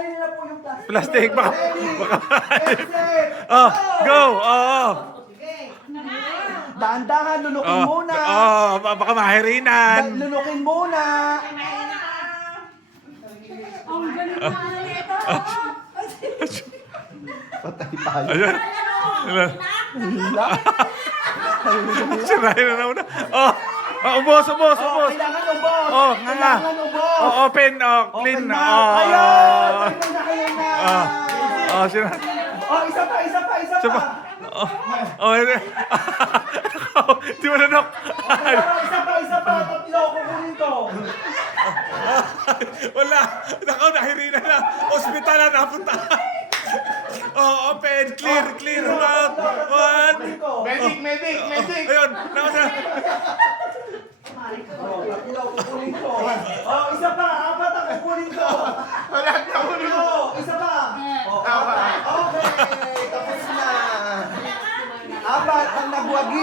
Tanggalin nila po yung plastic. Plastic ba? Ready? Baka... Get set! Oh, go! Oo. Dahan-dahan, lunukin Oh, muna. baka mahirinan. Lunukin muna. Ang galing na ito. Patay tayo. Ayan. Hila. Sirahin na naman. Oh, ubos. Kailangan ubos. Oh, nga. Kailangan ubos. Oh, open, clean. Okay na. Oh, Ayun! Ayun na. sira. Oh, isa pa. Isa pa. Hindi. Di mo nanok. Isa pa. Tatlo, kukunin ko. Wala. Nakaw, nahirinan na. Hospital na napunta. Oh, open, clear. One. Medic! Ayun, nakasa. Tatlo, kukunin ko. Oh, isa pa. Apat ang kukunin ko. Wala na ulo! Isa pa. Tama. Okay, tapos na. Apat ang nagwagi.